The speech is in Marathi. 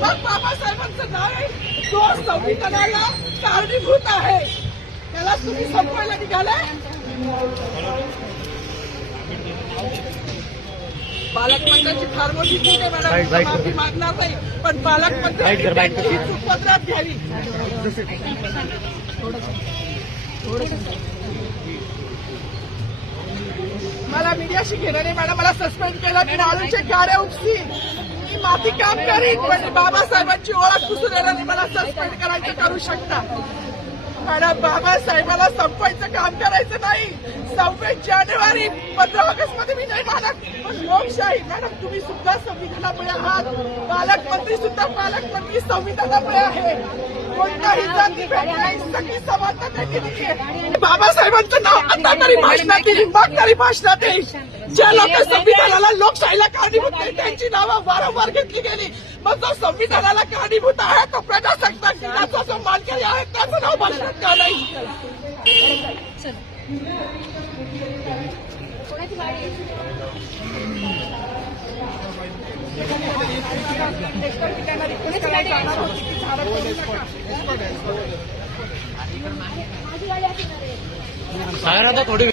मग बाबासाहेबांचं नाव आहे जो संविधानाला कारणीभूत आहे त्याला तुम्ही संपवायला निघालाय. पालकमंत्र्यांची फार मोठी चूक आहे मॅडम, माफी मागणार नाही, पण पालकमंत्र्यांची उपद्रव घ्यावी. मला मीडियाशी घेणं नाही मॅडम, मला सस्पेंड केलं, मी आलूचे गाड्या उपसी, मी माती काम करीन, पण बाबासाहेबांची ओळख पुसून येणार मला सस्पेंड करायचं करू शकता मॅडम. बाबासाहेबाला संपवायचं काम करायचं नाही. 26 जानेवारी 15 ऑगस्ट मध्ये मी नाही मानत, पण लोकशाही मॅडम तुम्ही सुद्धा संविधानामुळे आहात, पालकमंत्री सुद्धा पालकमंत्री संविधानामुळे आहे. कोणताही जातीभेद नाही, सगळी समानता दिली आहे. बाबासाहेबांचं नाव आता तरी भाषणात येईल, मग तरी भाषणात येईल. ज्या लोक संविधानाला लोकशाहीला कारणीभूत नाही त्यांची नावं वारंवार घेतली गेली, मग जो संविधानाला कारणीभूत आहे तो प्रजासत्ताक दिनाचा जो मानकरी आहे त्याचं नाव भाषणात का नाही. थोडी